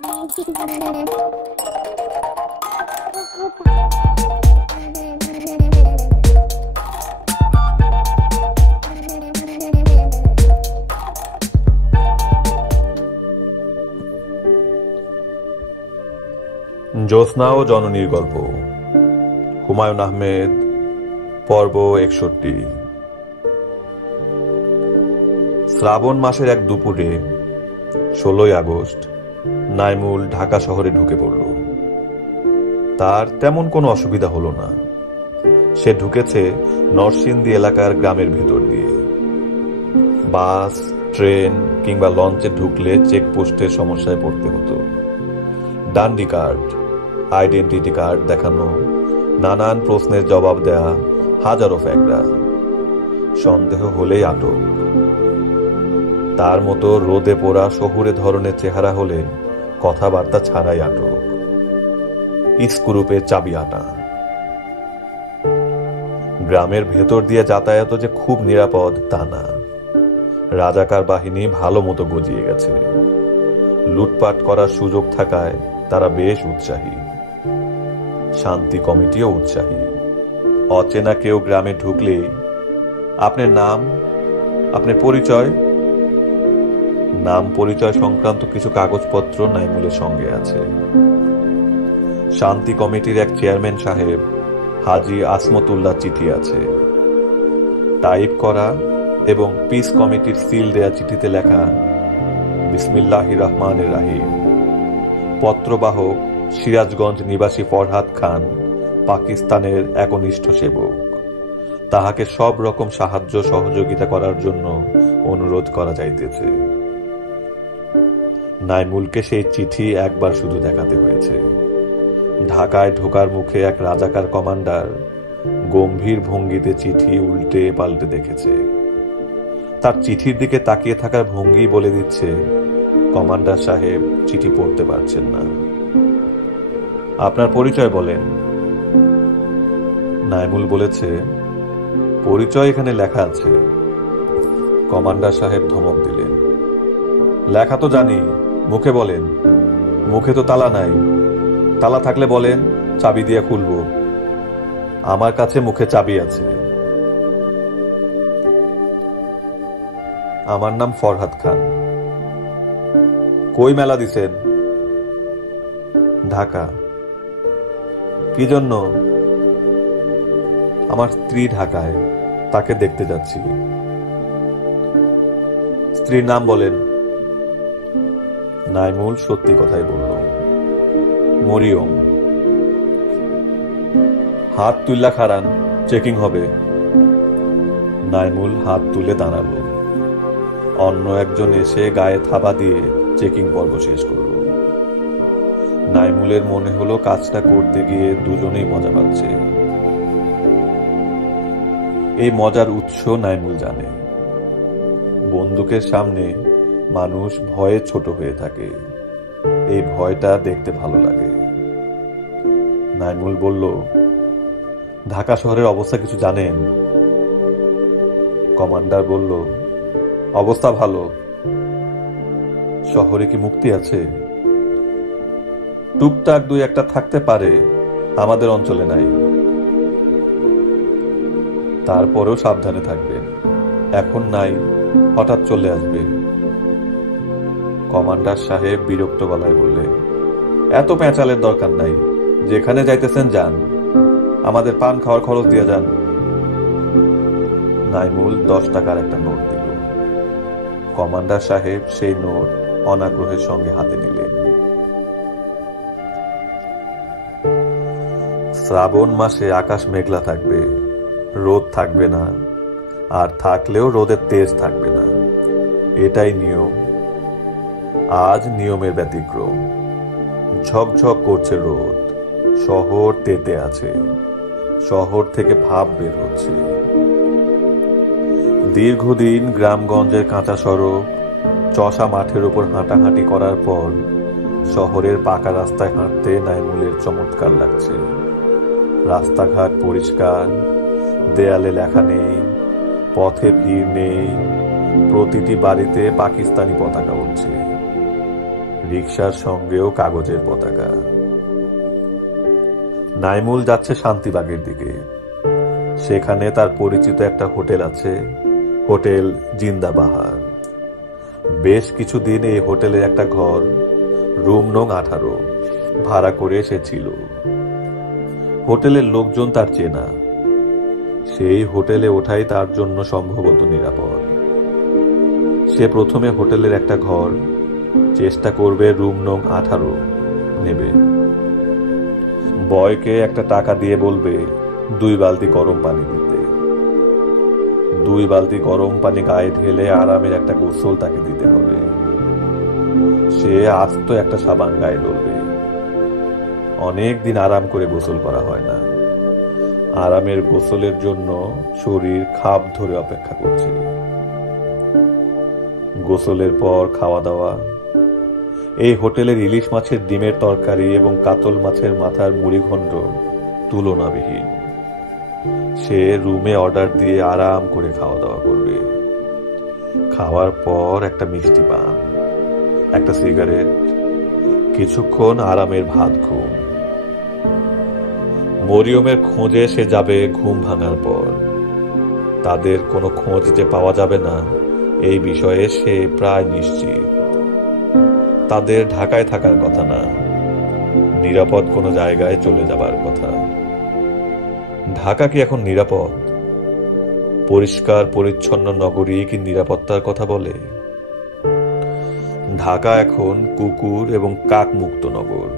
জ্যোৎস্না ও জননীর গল্প, হুমায়ুন আহমেদ, পর্ব 61। শ্রাবণ মাসের এক দুপুরে 16ই আগস্ট নাইমুল ঢাকা শহরে ঢুকে পড়ল। তার তেমন কোনো অসুবিধা হলো না। সে ঢুকেছে নরসিংদী এলাকার গ্রামের ভেতর দিয়ে। বাস, ট্রেন কিংবা লঞ্চে ঢুকলে চেকপোস্টের সমস্যায় পড়তে হতো। ডান্ডি কার্ড, আইডেন্টিটি কার্ড দেখানো, নানান প্রশ্নের জবাব দেয়া, হাজারো ফ্যাকরা। সন্দেহ হলেই আটক। তার মতো রোদে পোড়া শহুরে ধরনের চেহারা হলে কথাবার্তা ছাড়াই আটক। স্ক্রুপে চাবি আটা। গ্রামের ভেতর দিয়ে যাতায়াত যে খুব নিরাপদ তা না। রাজাকার বাহিনী ভালো মতো গজিয়ে গেছে। লুটপাট করার সুযোগ থাকায় তারা বেশ উৎসাহী। শান্তি কমিটিও উৎসাহী। অচেনা কেউ গ্রামে ঢুকলে আপনার নাম, আপনার পরিচয়, নাম পরিচয় সংক্রান্ত কিছু কাগজপত্র নাইমুলের সঙ্গে আছে। শান্তি কমিটির এক চেয়ারম্যান সাহেব হাজী আসমতুল্লাহ চিঠি আছে। টাইপ করা এবং পিস কমিটির সিল দেয়া চিঠিতে লেখা বিসমিল্লাহির রহমানির রহিম। পত্রবাহক সিরাজগঞ্জ নিবাসী ফরহাদ খান পাকিস্তানের একনিষ্ঠ সেবক। তাহাকে সব রকম সাহায্য সহযোগিতা করার জন্য অনুরোধ করা যাইতেছে। নাইমুলকে সেই চিঠি একবার শুধু দেখাতে হয়েছে। ঢাকায় ঢোকার মুখে এক রাজাকার কমান্ডার গম্ভীর ভঙ্গিতে চিঠি উল্টে পাল্টে দেখেছে। তার চিঠির দিকে তাকিয়ে থাকার ভঙ্গি বলে দিচ্ছে কমান্ডার সাহেব চিঠি পড়তে পারছেন না। আপনার পরিচয় বলেন। নাইমুল বলেছে, পরিচয় এখানে লেখা আছে। কমান্ডার সাহেব ধমক দিলেন, লেখা তো জানি, মুখে বলেন। মুখে তো তালা নাই। তালা থাকলে বলেন, চাবি দিয়ে খুলব। আমার কাছে মুখে চাবি আছে। আমার নাম ফরহাদ খান। কই মেলা দিছেন? ঢাকা। কি জন্য? আমার স্ত্রী ঢাকায়, তাকে দেখতে যাচ্ছি। স্ত্রীর নাম বলেন। নাইমুল সত্যি কথাই বলল, মরিয়ম। হাত তুল্লা খাড়ান, চেকিং হবে। নাইমুল হাত তুলে দাঁড়ালো। অন্য একজন এসে গায়ে থাবা দিয়ে চেকিং পর্ব শেষ করল। নাইমুলের মনে হলো কাজটা করতে গিয়ে দুজনেই মজা পাচ্ছে। এই মজার উৎস নাইমুল জানে। বন্দুকের সামনে মানুষ ভয়ে ছোট হয়ে থাকে। এই ভয়টা দেখতে ভালো লাগে। নাইমুল বলল, ঢাকা শহরের অবস্থা কিছু জানেন? কমান্ডার বলল, অবস্থা ভালো। শহরে কি মুক্তি আছে? টুকটাক দুই একটা থাকতে পারে, আমাদের অঞ্চলে নাই। তারপরেও সাবধানে থাকবেন। এখন নাই, হঠাৎ চলে আসবে। কমান্ডার সাহেব বিরক্ত গলায় বললেন, এত পেঁচালের দরকার নাই। যেখানে যাইতেছেন যান, আমাদের পান খাওয়ার খরচ দিয়ে যান। নাইমুল 10 টাকার একটা নোট দিল। কমান্ডার সাহেব সেই নোট অনাগ্রহের সঙ্গে হাতে নিলেন। শ্রাবণ মাসে আকাশ মেঘলা থাকবে, রোদ থাকবে না, আর থাকলেও রোদের তেজ থাকবে না। এটাই নিয়ম। আজ নিয়মের ব্যতিক্রম। ঝকঝক করছে রোদ, শহর তেতে আছে। শহর থেকে ভাব বের হচ্ছে। দীর্ঘদিন গ্রামগঞ্জের কাঁচা সড়ক, চষা মাঠের উপর হাঁটাহাঁটি করার পর শহরের পাকা রাস্তায় হাঁটতে নাইমুলের চমৎকার লাগছে। রাস্তাঘাট পরিষ্কার, দেয়ালে লেখা নেই, পথে ভিড় নেই। প্রতিটি বাড়িতে পাকিস্তানি পতাকা উঠছে। রিকশার সঙ্গেও কাগজের পতাকা। নাইমুল যাচ্ছে শান্তিবাগের দিকে। সেখানে তার পরিচিত একটা হোটেল আছে, হোটেল জিন্দাবাহার। বেশ কিছুদিন এই হোটেলের একটা ঘর, রুম নং 18, ভাড়া করে এসেছিল। হোটেলের লোকজন তার চেনা। সেই হোটেলে ওঠাই তার জন্য সম্ভবত নিরাপদ। সে প্রথমে হোটেলের একটা ঘর, চেষ্টা করবে রুম নং 18 নেবে। বয়কে একটা টাকা দিয়ে বলবে 2 বালতি গরম পানি দিতে। 2 বালতি গরম পানি গায়ে ঢেলে আরামের একটা গোসল তাকে দিতে হবে। সে আস্ত একটা সাবান গায়ে ডলবে। অনেক দিন আরাম করে গোসল করা হয় না। আরামের গোসলের জন্য শরীর খাপ ধরে অপেক্ষা করছে। গোসলের পর খাওয়া দাওয়া। এই হোটেলের ইলিশ মাছের ডিমের তরকারি এবং কাতল মাছের মাথার মুড়িঘণ্ট তুলনাবিহীন। সে রুমে অর্ডার দিয়ে আরাম করে খাওয়া দাওয়া করবে। খাওয়ার পর একটা মিষ্টি পান, একটা সিগারেট, কিছুক্ষণ আরামের ভাত ঘুম। মরিয়মের খোঁজে সে যাবে ঘুম ভাঙার পর। তাদের কোনো খোঁজ যে পাওয়া যাবে না এই বিষয়ে সে প্রায় নিশ্চিত। তাদের ঢাকায় থাকার কথা না, নিরাপদ কোনো জায়গায় চলে যাবার কথা। ঢাকা কি এখন নিরাপদ? পরিষ্কার পরিচ্ছন্ন নগরী কি নিরাপত্তার কথা বলে? ঢাকা এখন কুকুর এবং কাক মুক্ত নগর।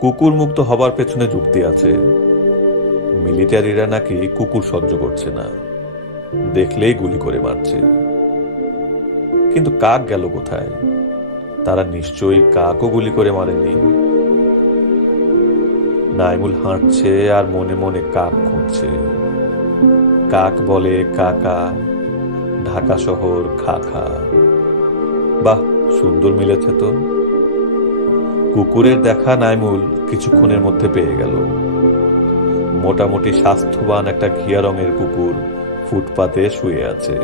কুকুর মুক্ত হবার পেছনে যুক্তি আছে। মিলিটারিরা নাকি কুকুর সহ্য করছে না, দেখলেই গুলি করে মারছে। কিন্তু কাক গেল কোথায়? তারা নিশ্চয়ই কাকও গুলি করে মারেনি। নাইমুল হাঁটছে আর মনে মনে কাক খুঁজছে। কাক বলে কাকা, ঢাকা শহর খা খা। বাহ, সুন্দর মিলেছে তো। কুকুরের দেখা নাইমুল কিছুক্ষণের মধ্যে পেয়ে গেল। মোটামুটি স্বাস্থ্যবান একটা ঘিয়া রঙের কুকুর ফুটপাতে শুয়ে আছে।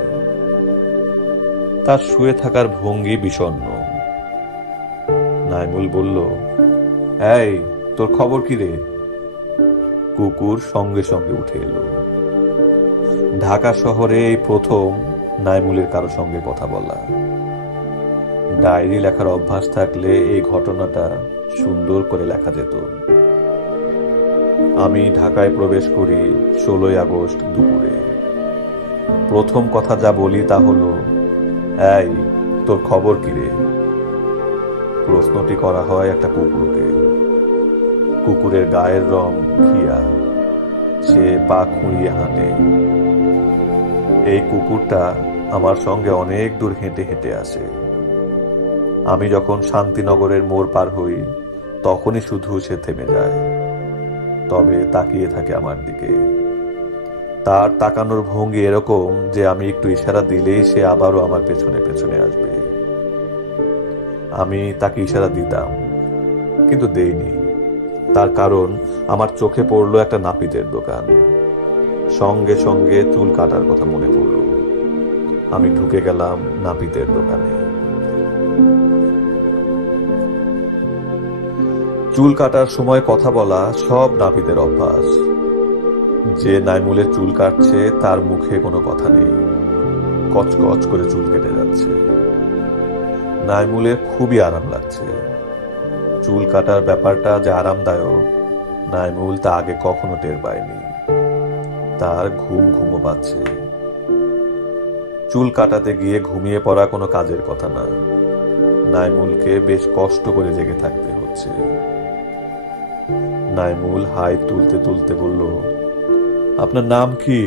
তার শুয়ে থাকার ভঙ্গি বিষণ্ণ। নাইমুল বলল, এই, তোর খবর কি রে? কুকুর সঙ্গে সঙ্গে উঠে এলো। ঢাকা শহরে এই প্রথম নাইমুলের কারো সঙ্গে কথা বলা। ডায়েরি লেখার অভ্যাস থাকলে এই ঘটনাটা সুন্দর করে লেখা যেত। আমি ঢাকায় প্রবেশ করি 16 আগস্ট দুপুরে। প্রথম কথা যা বলি তা হলো, এই, তোর খবর কি রে? প্রশ্নটি করা হয় একটা কুকুরকে। কুকুরের গায়ের রং ঘিয়া। সে পা খুঁড়িয়ে হাঁটে। এই কুকুরটা আমার সঙ্গে অনেক দূর হেঁটে হেঁটে আসে। আমি যখন শান্তিনগরের মোড় পার হই তখনই শুধু সে থেমে যায়, তবে তাকিয়ে থাকে আমার দিকে। তার তাকানোর ভঙ্গি এরকম যে আমি একটু ইশারা দিলেই সে আবারও আমার পেছনে পেছনে আসবে। আমি তাকে ইশারা দিতাম, কিন্তু দেইনি। তার কারণ আমার চোখে পড়লো একটা নাপিতের দোকান। সঙ্গে সঙ্গে চুল কাটার কথা মনে পড়ল। আমি ঢুকে গেলাম নাপিতের দোকানে। চুল কাটার সময় কথা বলা সব নাপিতের অভ্যাস। যে নাইমুলের চুল কাটছে তার মুখে কোনো কথা নেই, কচকচ করে চুল কেটে যাচ্ছে। নাইমুলের খুবই আরাম লাগছে। চুল কাটার ব্যাপারটা যে আরামদায়ক নাইমুল তা আগে কখনো টের পায়নি। তার ঘুম ঘুমো পাচ্ছে। চুল কাটাতে গিয়ে ঘুমিয়ে পড়া কোনো কাজের কথা না। নাইমুলকে বেশ কষ্ট করে জেগে থাকতে হচ্ছে। নাইমুল হাই তুলতে তুলতে বলল, আপনার নাম কি?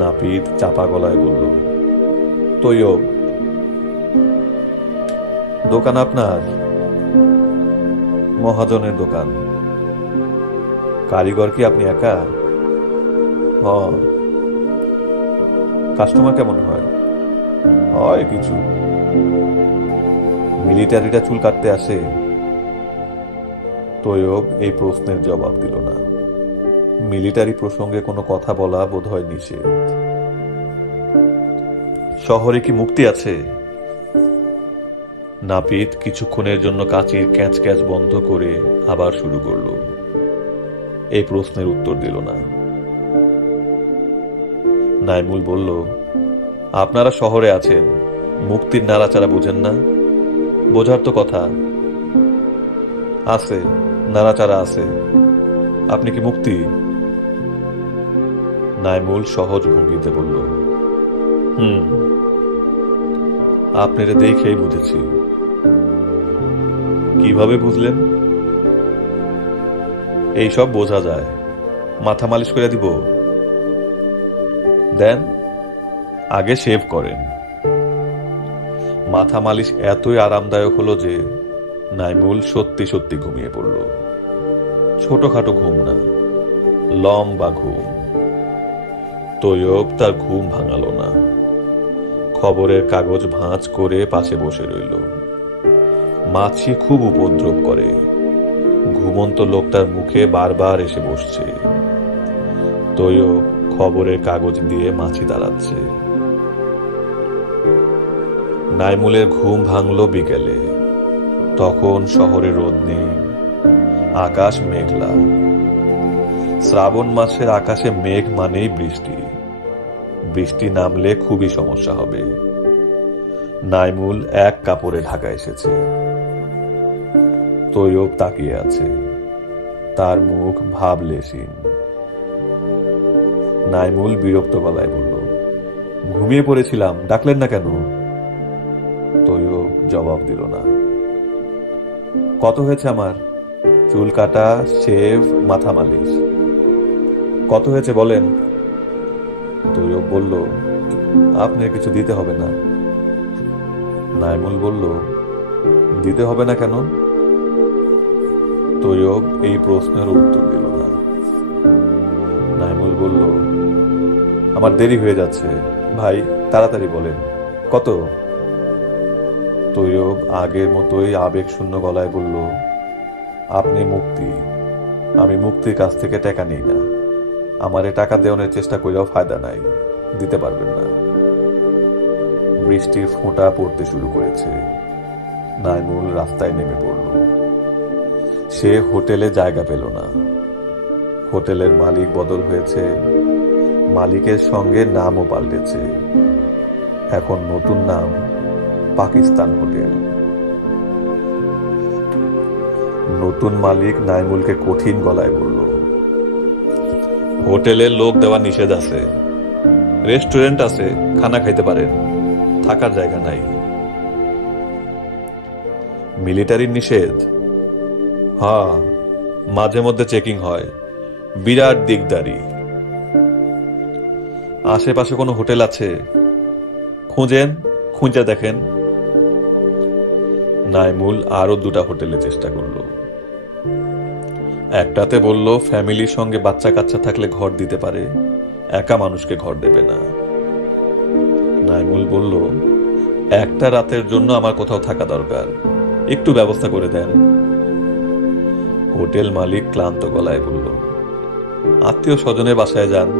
নাপিত চাপা গলায় বলল, তৈয়ব। দোকান আপনার? মহাজনের দোকান। কারিগর কি আপনি একা? হ্যাঁ। কাস্টমার কেমন হয়? হয় কিছু। মিলিটারিটা চুল কাটতে আসে? তৈয়ব এই প্রশ্নের জবাব দিল না। মিলিটারি প্রসঙ্গে কোনো কথা বলা বোধহয় নিষেধ। শহরে কি মুক্তি আছে? নাপিত কিছুক্ষণের জন্য কাঁচির ক্যাঁচ ক্যাঁচ বন্ধ করে আবার শুরু করলো। এই প্রশ্নের উত্তর দিল না। নাইমুল বলল, আপনারা শহরে আছেন, মুক্তির নাড়াচাড়া বুঝেন না? বোঝার তো কথা। আছে, নাড়াচাড়া আছে। আপনি কি মুক্তি? নাইমুল সহজ ভঙ্গিতে বলল, হুম। আপনারে দেখেই বুঝেছি। কিভাবে বুঝলেন? এইসব বোঝা যায়। মাথা মালিশ করে দিব? দেন, আগে শেভ করেন। মাথা মালিশ এতই আরামদায়ক হলো যে নাইমুল সত্যি সত্যি ঘুমিয়ে পড়ল। ছোটখাটো ঘুম না, লম্বা ঘুম। তৈয়ব তার ঘুম ভাঙালো না। খবরের কাগজ ভাঁজ করে পাশে বসে রইল। মাছি খুব উপদ্রব করে। ঘুমন্ত লোকটার মুখে বারবার এসে বসছে। তৈয়ব খবরের কাগজ দিয়ে মাছি তাড়াচ্ছে। নাইমুলের ঘুম ভাঙল বিকেলে। তখন শহরে রোদ নেই, আকাশ মেঘলা। শ্রাবণ মাসের আকাশে মেঘ মানেই বৃষ্টি। বৃষ্টি নামলে খুবই সমস্যা হবে। নাইমুল এক কাপড়ে ঢাকা এসেছে। তৈয়ব তাকিয়ে আছে, তার মুখ ভাবলেশীন। নাইমুল বিরক্ত গলায় বলল, ঘুমিয়ে পড়েছিলাম, ডাকলেন না কেন? তৈয়ব জবাব দিল না। কত হয়েছে আমার? চুল কাটা, শেভ, মাথা মালিশ। কত হয়েছে বলেন? তৈয়ব বলল, আপনার কিছু দিতে হবে না। নাইমুল বলল, দিতে হবে না কেন? তৈয়ব এই প্রশ্নের উত্তর দিল না। নাইমুল বলল, আমার দেরি হয়ে যাচ্ছে, ভাই তাড়াতাড়ি বলেন কত? তৈয়ব আগের মতোই আবেগ শূন্য গলায় বলল, আপনি মুক্তি, আমি মুক্তির কাছ থেকে টাকা নিই না। আমারে টাকা দেওয়ানোর চেষ্টা করেও ফায়দা নাই, দিতে পারবেন না। বৃষ্টির ফোঁটা পড়তে শুরু করেছে। নাইমুল রাস্তায় নেমে পড়ল। সে হোটেলে জায়গা পেল না। হোটেলের মালিক বদল হয়েছে, মালিকের সঙ্গে নামও পাল্টেছে। এখন নতুন নাম পাকিস্তান হোটেল। নতুন মালিক নাইমুলকে কঠিন গলায় বলল, হোটেলের লোক দেওয়া নিষেধ আছে। রেস্টুরেন্ট আছে, খানা খাইতে পারেন, থাকার জায়গা নাই। মিলিটারির নিষেধ? হ্যাঁ, মাঝে মধ্যে চেকিং হয়, বিরাট দিকদারি। আশেপাশে কোনো হোটেল আছে? খুঁজেন, খুঁজে দেখেন। নাইমুল আরো দুটা হোটেলে চেষ্টা করলো। একটাতে বলল ফ্যামিলির সঙ্গে বাচ্চা কাচ্চা থাকলে ঘর দিতে পারে, একা মানুষকে ঘর দেবে না। নাইমুল বলল, একটা রাতের জন্য আমার কোথাও থাকা দরকার, একটু ব্যবস্থা করে দেন। হোটেল মালিক ক্লান্ত গলায় বলল, আত্মীয় স্বজনের বাসায় যান,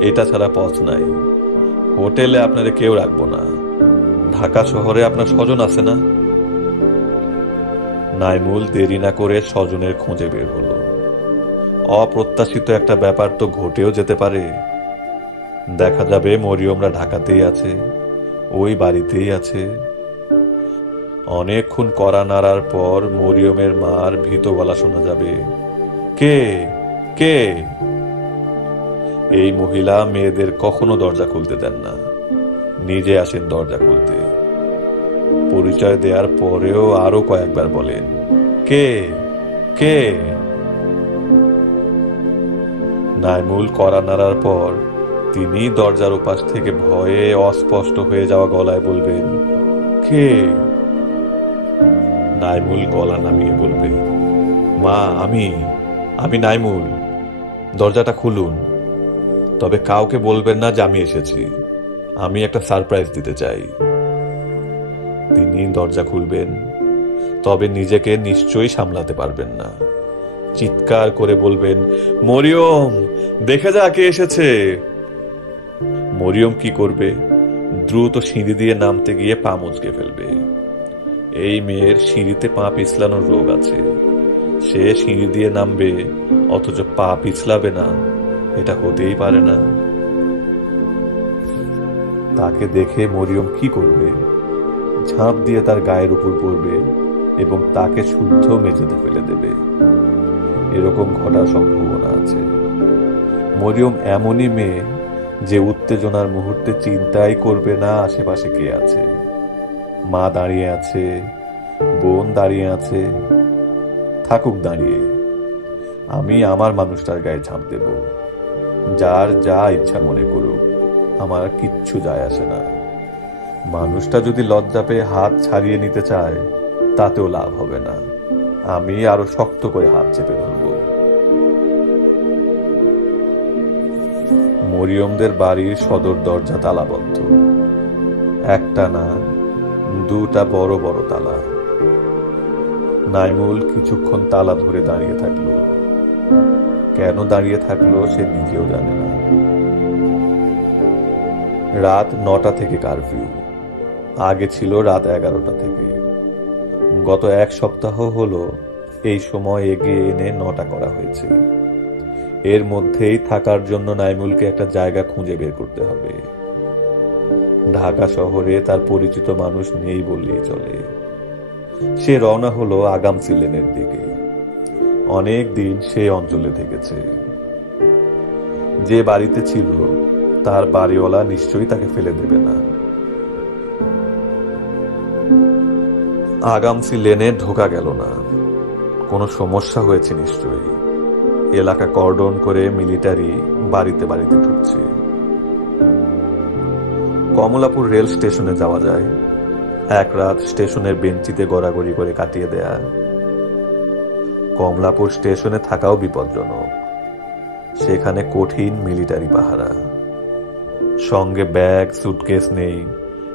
এটা ছাড়া পথ নাই। হোটেলে আপনারে কেউ রাখবো না। ঢাকা শহরে আপনার স্বজন আছে না? নাইমুল দেরি না করে স্বজনের খোঁজে বের হলো। অপ্রত্যাশিত একটা ব্যাপার তো ঘটেও যেতে পারে। দেখা যাবে মরিয়মরা ঢাকাতেই আছে, ওই বাড়িতেই আছে। অনেকক্ষণ কড়া নাড়ার পর মরিয়মের মার ভীত গলা শোনা যাবে, কে কে? এই মহিলা মেয়েদের কখনো দরজা খুলতে দেন না, নিজে আসেন দরজা খুলতে। পরিচয় দেওয়ার পরেও আরো কয়েকবার বলেন, কে কে? নাইমুল কড়া নাড়ার পর তিনি দরজার ওপাশ থেকে ভয়ে অস্পষ্ট হয়ে যাওয়া গলায় বলবেন, কে? নাইমুল গলা নামিয়ে বলবে, মা আমি নাইমুল, দরজাটা খুলুন। তবে কাউকে বলবেন না যে আমি এসেছি, আমি একটা সারপ্রাইজ দিতে চাই। তিনি দরজা খুলবেন, তবে নিজেকে নিশ্চয়ই সামলাতে পারবেন না। চিৎকার করে বলবেন, মরিয়ম, দেখে যা কে এসেছে। মরিয়ম কি করবে? দ্রুত সিঁড়ি দিয়ে নামতে গিয়ে পা মুচকে ফেলবে। এই মেয়ের সিঁড়িতে পা পিছলানোর রোগ আছে। সে সিঁড়ি দিয়ে নামবে অথচ পা পিছলাবে না, এটা হতেই পারে না। তাকে দেখে মরিয়ম কি করবে? ঝাঁপ দিয়ে তার গায়ের উপর পড়বে এবং তাকে শুদ্ধ মেঝেতে ফেলে দেবে। এরকম ঘটার সম্ভাবনা আছে। মরিয়ম এমনই মেয়ে যে উত্তেজনার মুহূর্তে চিন্তাই করবে না আশেপাশে কে আছে। মা দাঁড়িয়ে আছে, বোন দাঁড়িয়ে আছে, থাকুক দাঁড়িয়ে। আমি আমার মানুষটার গায়ে ঝাঁপ দেব। যার যা ইচ্ছা মনে করুক, আমার কিচ্ছু যায় আসে না। মানুষটা যদি লজ্জা পেয়ে হাত ছাড়িয়ে নিতে চায়, তাতেও লাভ হবে না। আমি আরো শক্ত করে হাত চেপে ধরব। মরিয়মদের বাড়ির সদর দরজা তালাবদ্ধ। একটা না, দুটা বড় বড় তালা। নাইমুল কিছুক্ষণ তালা ধরে দাঁড়িয়ে থাকলো। কেন দাঁড়িয়ে থাকলো সে নিজেও জানে না। রাত 9টা থেকে কারফিউ, আগে ছিল রাত 11টা থেকে। গত এক সপ্তাহ হলো এই সময় এগিয়ে এনে 9টা করা হয়েছে। এর মধ্যেই থাকার জন্য নাইমুলকে একটা জায়গা খুঁজে বের করতে হবে। ঢাকা শহরে তার পরিচিত মানুষ নেই বললেই চলে। সে রওনা হলো আগামসি লেনের দিকে। অনেক দিন সে অঞ্চলে থেকেছে। যে বাড়িতে ছিল তার বাড়িওয়ালা নিশ্চয়ই তাকে ফেলে দেবে না। আগামসি লেনে ঢোকা গেল না। কোনো সমস্যা হয়েছে নিশ্চয়ই। এলাকা কর্ডন করে মিলিটারি বাড়িতে বাড়িতে ঢুকছে। কমলাপুর রেল স্টেশনে যাওয়া যায়। এক রাত স্টেশনের বেঞ্চিতে গড়াগড়ি করে কাটিয়ে দেয়া। কমলাপুর স্টেশনে থাকাও বিপজ্জনক। সেখানে কঠিন মিলিটারি পাহারা। সঙ্গে ব্যাগ সুটকেস নেই,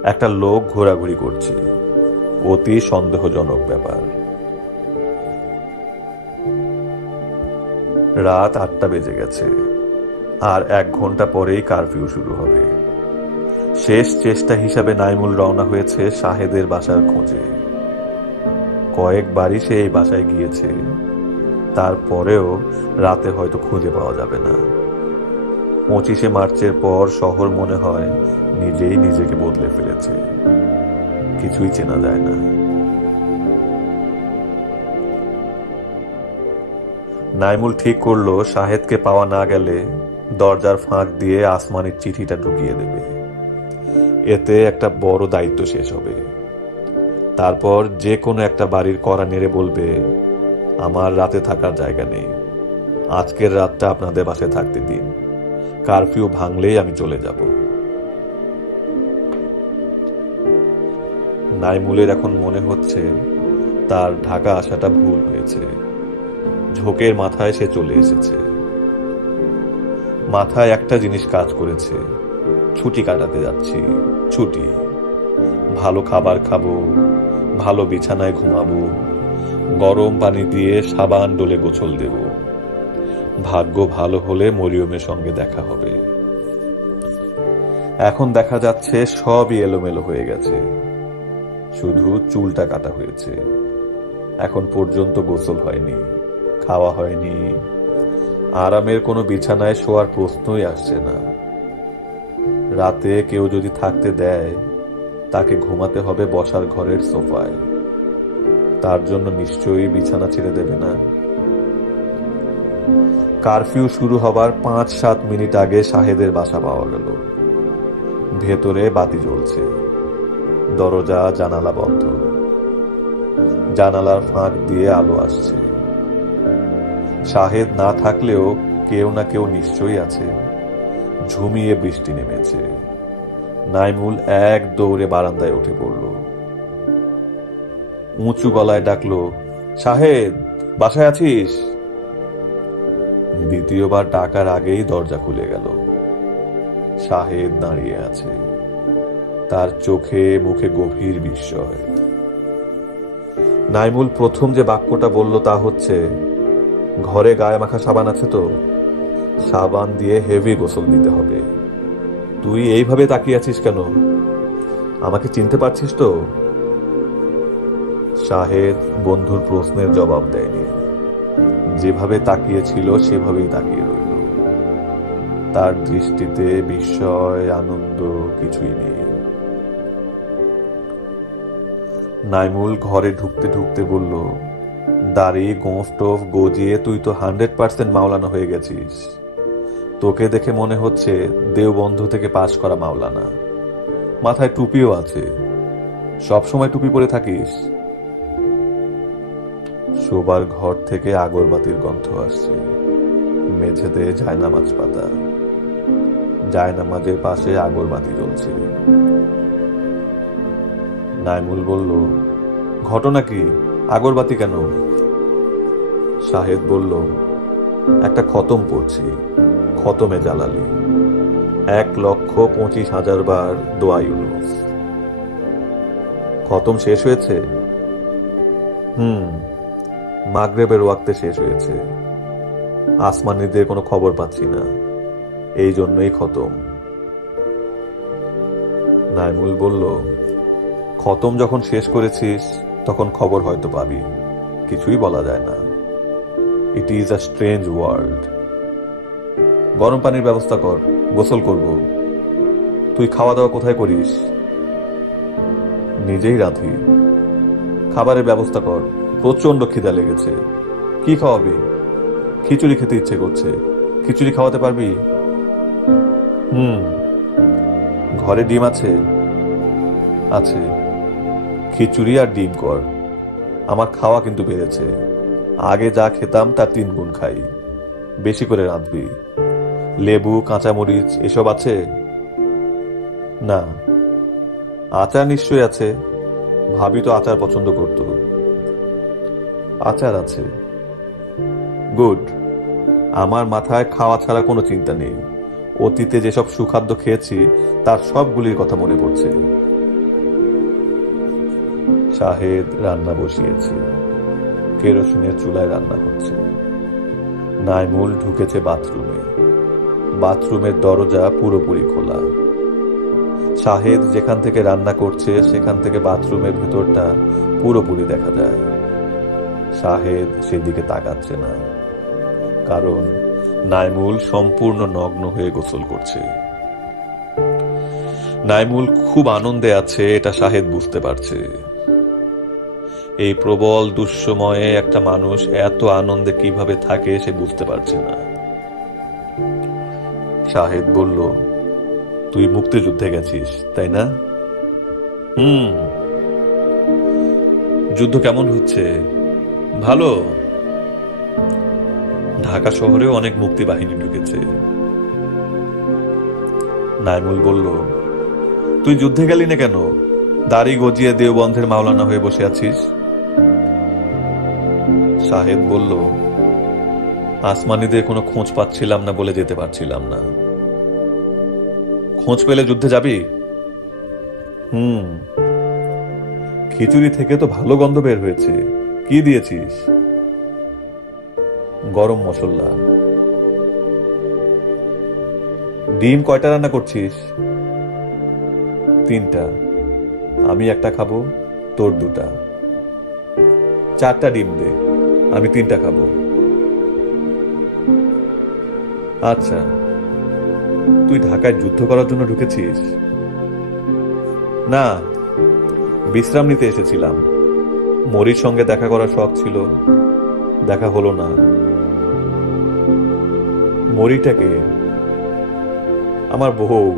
একটা লোক ঘোরাঘুরি করছে। অতি সন্দেহজনক ব্যাপার। রাত 8টা বেজে গেছে। আর 1 ঘন্টা পরেই কারফিউ শুরু হবে। শেষ চেষ্টা হিসাবে নাইমুল রওনা হয়েছে শাহেদের বাসার খোঁজে। কয়েকবারই সে এই বাসায় গিয়েছে, তারপরেও রাতে হয়তো খুঁজে পাওয়া যাবে না। 25শে মার্চের পর শহর মনে হয় নিজেই নিজেকে বদলে ফেলেছে। কিছুই চেনা যায় না। নাইমুল ঠিক করলো শাহেদকে পাওয়া না গেলে দরজার ফাঁক দিয়ে আসমানের চিঠিটা ঢুকিয়ে দেবে। এতে একটা বড় দায়িত্ব শেষ হবে। তারপর যে কোনো একটা বাড়ির কড়া নেড়ে বলবে, আমার রাতে থাকার জায়গা নেই, আজকের রাতটা আপনাদের বাসায় থাকতে দিন, কারফিউ ভাঙলেই আমি চলে যাব। নাইমুলের এখন মনে হচ্ছে তার ঢাকা আসাটা ভুল হয়েছে। ঝোঁকের মাথায় সে চলে এসেছে। মাথায় একটা জিনিস কাজ করেছে, ছুটি কাটাতে যাচ্ছি। ছুটি। ভালো খাবার খাবো, ভালো বিছানায় ঘুমাবো, গরম পানি দিয়ে সাবান ডলে গোসল দেব। ভাগ্য ভালো হলে মরিয়মের সঙ্গে দেখা হবে। এখন দেখা যাচ্ছে সবই এলোমেলো হয়ে গেছে। শুধু চুলটা কাটা হয়েছে। এখন পর্যন্ত গোসল হয়নি, খাওয়া হয়নি। আরামের কোনো বিছানায় শোয়ার প্রশ্নই আসছে না। রাতে কেউ যদি থাকতে দেয়, তাকে ঘুমাতে হবে বসার ঘরের সোফায়। তার জন্য নিশ্চয়ই বিছানা ছেড়ে দেবে না। কারফিউ শুরু হবার 5-7 মিনিট আগে শাহেদের বাসা পাওয়া গেল। ভেতরে বাতি জ্বলছে, দরজা জানালা বন্ধ। জানালার ফাঁক দিয়ে আলো আসছে। শাহেদ না থাকলেও কেউ না কেউ নিশ্চয়ই আছে। ঝুমিয়ে বৃষ্টি নেমেছে। নাইমুল এক দৌড়ে বারান্দায় উঠে পড়ল। উঁচু গলায় ডাকলো, শাহেদ, বাসায় আছিস? দ্বিতীয়বার ডাকার আগেই দরজা খুলে গেল। শাহেদ দাঁড়িয়ে আছে। তার চোখে মুখে গভীর বিস্ময়। নাইমুল প্রথম যে বাক্যটা বলল তা হচ্ছে, ঘরে গায়ে মাখা সাবান আছে তো? সাবান দিয়ে হেভি গোসল দিতে হবে। তুই এইভাবে তাকিয়ে আছিস কেন? আমাকে চিনতে পারছিস তো? শাহেদ বন্ধুর প্রশ্নের জবাব দেয়নি। যেভাবে তাকিয়েছিল সেভাবেই তাকিয়ে রইল। তার দৃষ্টিতে বিস্ময়, আনন্দ কিছুই নেই। নাইমুল ঘরে ঢুকতে ঢুকতে বলল, দাড়ি গোঁফ টোফ গজিয়ে তুই তো 100% মাওলানা হয়ে গেছিস। তোকে দেখে মনে হচ্ছে দেওবন্ধ থেকে পাশ করা মাওলানা। মাথায় টুপিও আছে। সব সময় টুপি পরে থাকিস? শোবার ঘর থেকে আগরবাতির গন্ধ আসছে। মেঝেতে জায়নামাজ পাতা। জায়নামাজের পাশে আগরবাতি জ্বলছে। নাইমুল বলল, ঘটনা কি? আগরবাতি কেন? শাহেদ বলল, একটা খতম পড়ছি। খতমে জালালি। 1,25,000 বার দোয়া ইউনুস। খতম শেষ হয়েছে? মাগরিবের ওয়াক্তে শেষ হয়েছে। আসমানীদের কোনো খবর পাচ্ছি না, এই জন্যই খতম। নাইমুল বলল, খতম যখন শেষ করেছিস তখন খবর হয়তো পাবি। কিছুই বলা যায় না। It is a strange world. গরম পানির ব্যবস্থা কর, গোসল করব। তুই খাওয়া দাওয়া কোথায় করিস? নিজেই রাঁধি। খাবারের ব্যবস্থা কর, প্রচন্ড খিদা লেগেছে। কি খাওয়াবি? খিচুড়ি খেতে ইচ্ছে করছে। খিচুড়ি খাওয়াতে পারবি? ঘরে ডিম আছে? আছে। খিচুড়ি আর ডিম কর। আমার খাওয়া কিন্তু বেড়েছে। আগে যা খেতাম তার 3 গুণ খাই। বেশি করে রাঁধবি। লেবু, কাঁচামরিচ এসব আছে? না। আচার নিশ্চয়ই আছে। ভাবি তো আচার পছন্দ করত। আচার আছে। গুড। আমার মাথায় খাওয়া ছাড়া কোনো চিন্তা নেই। অতীতে যেসব সুখাদ্য খেয়েছি তার সবগুলির কথা মনে পড়ছে। শাহেদ রান্না বসিয়েছে। কেরোসিনের চুলায় রান্না হচ্ছে। নাইমুল ঢুকেছে বাথরুমে। বাথরুমের দরজা পুরোপুরি খোলা। শাহেদ যেখান থেকে রান্না করছে সেখান থেকে বাথরুমের ভেতরটা পুরোপুরি দেখা যায়। শাহেদ সেদিকে তাকাচ্ছে না, কারণ নাইমুল সম্পূর্ণ নগ্ন হয়ে গোসল করছে। নাইমুল খুব আনন্দে আছে, এটা শাহেদ বুঝতে পারছে। এই প্রবল দুঃসময়ে একটা মানুষ এত আনন্দে কিভাবে থাকে সে বুঝতে পারছে না। শাহেদ বলল, তুই মুক্তিযুদ্ধে গেছিস তাই না? যুদ্ধ কেমন হচ্ছে? ভালো। ঢাকা শহরেও অনেক মুক্তি বাহিনী ঢুকেছে। নাইমুল বলল, তুই যুদ্ধে গেলি না কেন? দাড়ি গজিয়ে দেওবন্ধের মাওলানা হয়ে বসে আছিস। শাহেদ বলল, আসমানীদের কোনো খোঁজ পাচ্ছিলাম না বলে যেতে পারছিলাম না। খোঁজ পেলে যুদ্ধে যাবি? খিচুড়ি থেকে তো ভালো গন্ধ বের হয়েছে। কি দিয়েছিস? গরম মশলা। ডিম কয়টা রান্না করছিস? 3টা। আমি একটা খাবো, তোর 2টা। 4টা ডিম দে, আমি 3টা খাবো। আচ্ছা। তুই ঢাকায় যুদ্ধ করার জন্য ঢুকেছিস? না, বিশ্রাম নিতে এসেছিলাম। মরির সঙ্গে দেখা করার শখ ছিল, দেখা হলো না। মরিটাকে? আমার বউ।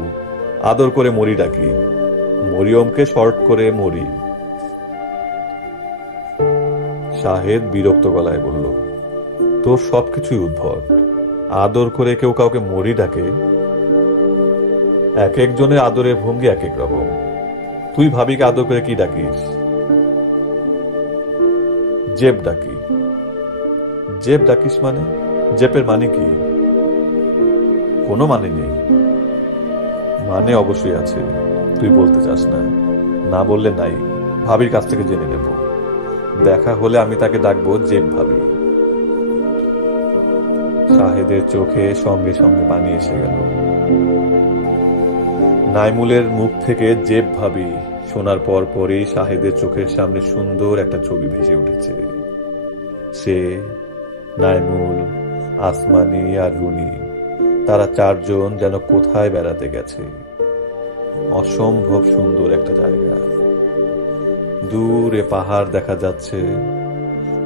আদর করে মরি ডাকি। মরিয়মকে শর্ট করে মরি। শাহেদ বিরক্ত গলায় বলল, তোর সবকিছুই উদ্ভট। আদর করে কেউ কাউকে মরি ডাকে? এক একজনের আদরের ভঙ্গি এক এক রকম। তুই ভাবিকে আদর করে কি ডাকিস? জেব ডাকি। জেব ডাকিস মানে? জেপের মানে কি? কোনো মানে নেই। মানে অবশ্যই আছে, তুই বলতে চাস না। না বললে নাই, ভাবির কাছ থেকে জেনে নেব। দেখা হলে আমি তাকে ডাকবো জেব ভাবি। শাহেদের চোখে সঙ্গে সঙ্গে পানি এসে গেল। নাইমুলের মুখ থেকে জেব ভাবি শোনার পর পরই শাহেদের চোখের সামনে সুন্দর একটা ছবি ভেসে উঠেছে। সে, নাইমুল, আসমানি আর রুনি, তারা চারজন যেন কোথায় বেড়াতে গেছে। অসম্ভব সুন্দর একটা জায়গা। দূরে পাহাড় দেখা যাচ্ছে।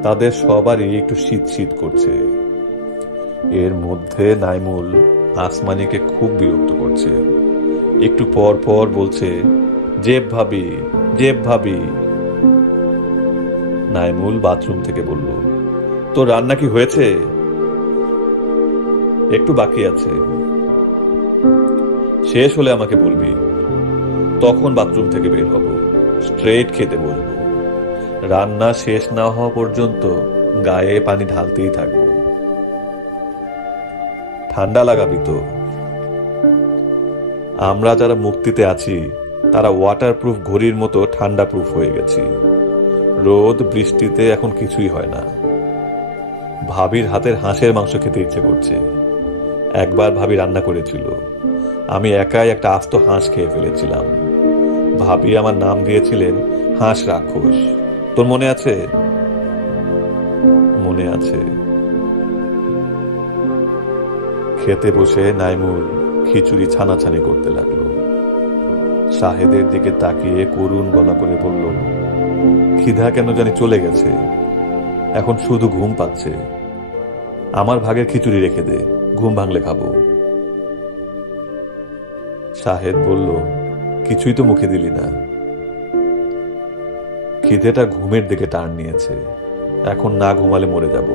তাদের সবারই একটু শীত শীত করছে। এর মধ্যে নাইমুল আসমানিকে খুব বিরক্ত করছে। একটু পর পর বলছে, জেব ভাবি, জেব ভাবি। নাইমুল বাথরুম থেকে বলল, তোর রান্না কি হয়েছে? একটু বাকি আছে, শেষ হলে আমাকে বলবি, তখন বাথরুম থেকে বের হব, স্ট্রেট খেতে বসবো। রান্না শেষ না হওয়া পর্যন্ত গায়ে পানি ঢালতেই থাকবো। ঠান্ডা লাগাবি তো? আমরা যারা মুক্তিতে আছি তারা ওয়াটারপ্রুফ ঘড়ির মতো ঠান্ডা প্রুফ হয়ে গেছি। রোদ বৃষ্টিতে এখন কিছুই হয় না। ভাবির হাতের হাঁসের মাংস খেতে ইচ্ছে করছে। একবার ভাবি রান্না করেছিল, আমি একাই একটা আস্ত হাঁস খেয়ে ফেলেছিলাম। ভাবি আমার নাম দিয়েছিলেন হাঁস রাক্ষস। তোর মনে আছে? মনে আছে। খেতে বসে নাইমুল খিচুড়ি ছানাছানি করতে লাগলো। শাহেদের দিকে তাকিয়ে করুণ গলা করে বলল, খিদা কেন জানি চলে গেছে, এখন শুধু ঘুম পাচ্ছে। আমার ভাগের খিচুড়ি রেখে দে, ঘুম ভাঙলে খাবো। শাহেদ বলল, কিছুই তো মুখে দিলি না। খিদেটা ঘুমের দিকে টান নিয়েছে, এখন না ঘুমালে মরে যাব।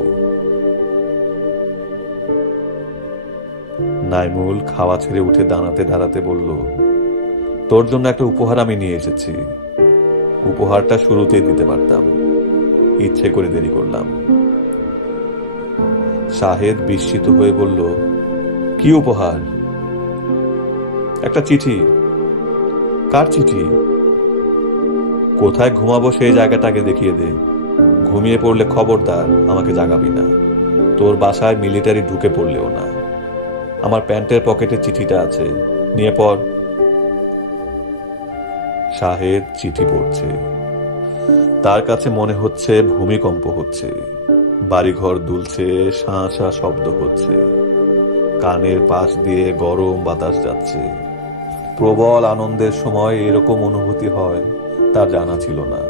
নাইমুল খাওয়া ছেড়ে উঠে দাঁড়াতে দাঁড়াতে বলল, তোর জন্য একটা উপহার আমি নিয়ে এসেছি। উপহারটা শুরুতেই দিতে পারতাম, ইচ্ছে করে দেরি করলাম। শাহেদ বিস্মিত হয়ে বলল, কি উপহার? একটা চিঠি। কার চিঠি? কোথায় ঘুমাবো সেই জায়গাটাকে দেখিয়ে দে। ঘুমিয়ে পড়লে খবরদার আমাকে জাগাবি না। তোর বাসায় মিলিটারি ঢুকে পড়লেও না। আমার প্যান্টের পকেটে চিঠিটা আছে, নিয়ে পড়। শাহেদ চিঠি পড়ছে। তার কাছে মনে হচ্ছে ভূমিকম্প হচ্ছে, বাড়িঘর দুলছে, শাঁ শাঁ শব্দ হচ্ছে, কানের পাশ দিয়ে গরম বাতাস যাচ্ছে। প্রবল আনন্দের সময় এরকম অনুভূতি হয় তার জানা ছিল না।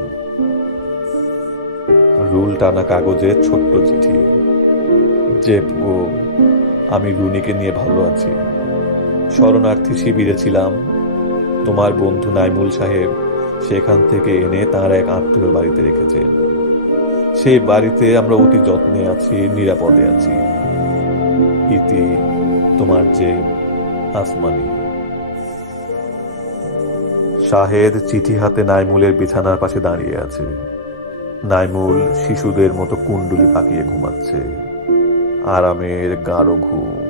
রুল টানা কাগজে ছোট্ট চিঠি। জেব গো, আমি রুনিকে নিয়ে ভালো আছি। শরণার্থী শিবিরে ছিলাম। তোমার বন্ধু নাইমুল সাহেব সেখান থেকে এনে তার এক আত্মীয়র বাড়িতে রেখেছেন। সেই বাড়িতে আমরা অতি যত্নে আছি, নিরাপদে আছি। ইতি, তোমার জেব, আসমানি। শাহেদ চিঠি হাতে নাইমুলের বিছানার পাশে দাঁড়িয়ে আছে। নাইমুল শিশুদের মতো কুণ্ডুলি পাকিয়ে ঘুমাচ্ছে, আরামের গাঢ় ঘুম।